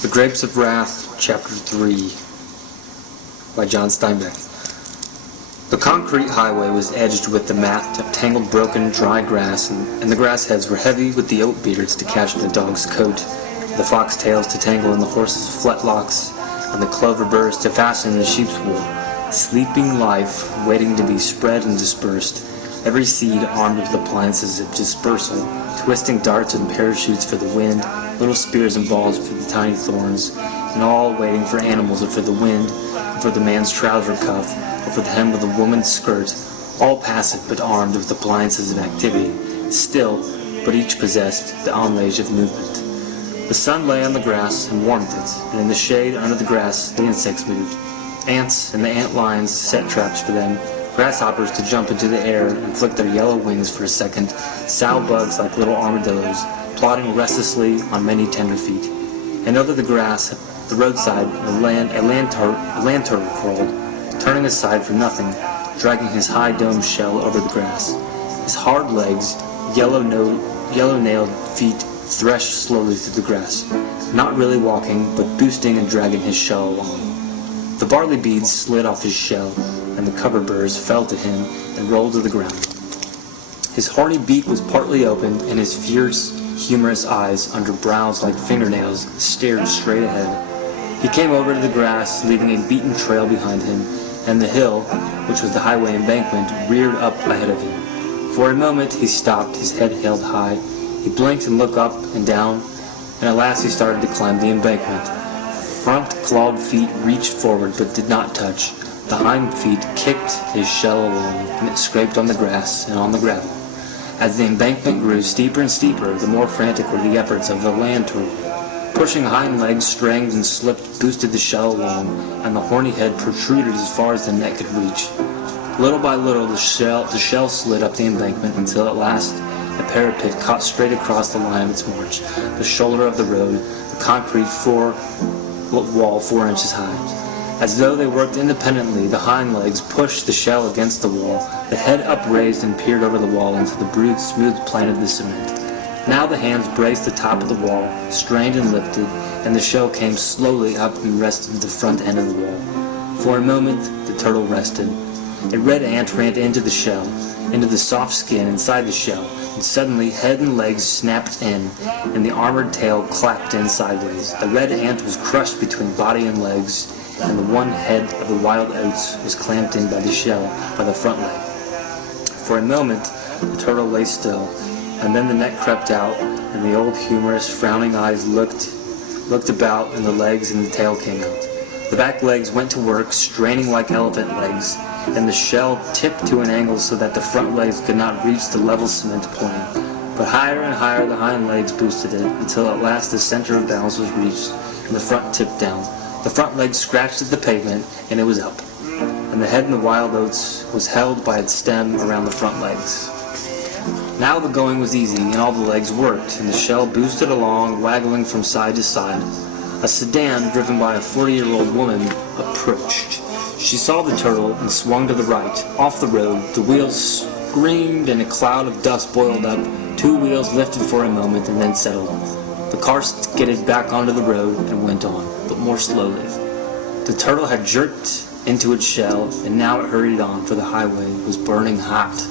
The Grapes of Wrath, Chapter 3, by John Steibeck. The concrete highway was edged with the mat of tangled, broken, dry grass, and the grass heads were heavy with the oat beards to catch in the dog's coat, the fox tails to tangle in the horse's fletlocks, and the clover burrs to fasten in the sheep's wool. Sleeping life, waiting to be spread and dispersed, every seed armed with appliances of dispersal, twisting darts and parachutes for the wind, little spears and balls for the tiny thorns, and all waiting for animals or for the wind, or for the man's trouser cuff, or for the hem of the woman's skirt, all passive but armed with appliances of activity, still, but each possessed the homage of movement. The sun lay on the grass and warmed it, and in the shade under the grass the insects moved. Ants and the ant lions set traps for them, grasshoppers to jump into the air and flick their yellow wings for a second, sow bugs like little armadillos, plodding restlessly on many tender feet. And over the grass, the roadside, a land turtle crawled, turning aside for nothing, dragging his high domed shell over the grass. His hard legs, yellow-nailed feet threshed slowly through the grass, not really walking, but boosting and dragging his shell along. The barley beads slid off his shell, and the cover burrs fell to him and rolled to the ground. His horny beak was partly open, and his fierce, humorous eyes, under brows like fingernails, stared straight ahead. He came over to the grass, leaving a beaten trail behind him, and the hill, which was the highway embankment, reared up ahead of him. For a moment he stopped, his head held high. He blinked and looked up and down, and at last he started to climb the embankment. Front clawed feet reached forward but did not touch. The hind feet kicked his shell along, and it scraped on the grass and on the gravel. As the embankment grew steeper and steeper, the more frantic were the efforts of the land turtle. Pushing hind legs, strained and slipped, boosted the shell along, and the horny head protruded as far as the neck could reach. Little by little, the shell slid up the embankment until at last a parapet caught straight across the line of its march, the shoulder of the road, the concrete wall 4 inches high. As though they worked independently, the hind legs pushed the shell against the wall, the head upraised and peered over the wall into the brood smooth plane of the cement. Now the hands braced the top of the wall, strained and lifted, and the shell came slowly up and rested at the front end of the wall. For a moment, the turtle rested. A red ant ran into the shell, into the soft skin inside the shell, and suddenly head and legs snapped in, and the armored tail clapped in sideways. The red ant was crushed between body and legs, and the one head of the wild oats was clamped in by the shell by the front leg. For a moment, the turtle lay still, and then the neck crept out, and the old humorous, frowning eyes looked about, and the legs and the tail came out. The back legs went to work, straining like elephant legs, and the shell tipped to an angle so that the front legs could not reach the level cement plane. But higher and higher the hind legs boosted it, until at last the center of balance was reached, and the front tipped down. The front legs scratched at the pavement, and it was up, and the head in the wild oats was held by its stem around the front legs. Now the going was easy, and all the legs worked, and the shell boosted along, waggling from side to side. A sedan, driven by a 40-year-old woman, approached. She saw the turtle and swung to the right. Off the road, the wheels screamed, and a cloud of dust boiled up. 2 wheels lifted for a moment and then settled. The car skidded back onto the road and went on, but more slowly. The turtle had jerked into its shell, and now it hurried on, for the highway was burning hot.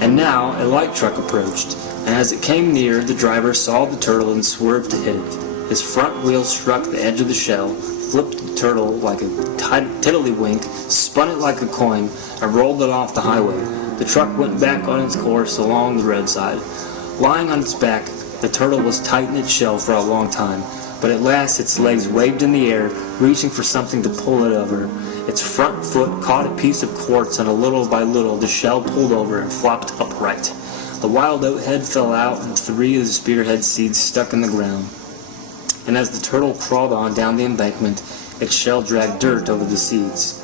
And now a light truck approached, and as it came near, the driver saw the turtle and swerved to hit it. His front wheel struck the edge of the shell, flipped the turtle like a tiddlywink, spun it like a coin, and rolled it off the highway. The truck went back on its course along the roadside. Lying on its back, the turtle was tight in its shell for a long time, but at last its legs waved in the air, reaching for something to pull it over. Its front foot caught a piece of quartz, and little by little the shell pulled over and flopped upright. The wild oat head fell out, and 3 of the spearhead seeds stuck in the ground. And as the turtle crawled on down the embankment, its shell dragged dirt over the seeds.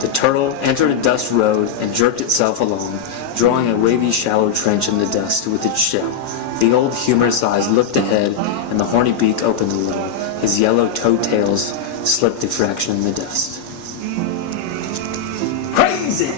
The turtle entered a dust road and jerked itself along, drawing a wavy shallow trench in the dust with its shell. The old humorous eyes looked ahead, and the horny beak opened a little. His yellow toe tails slipped a fraction in the dust. Crazy!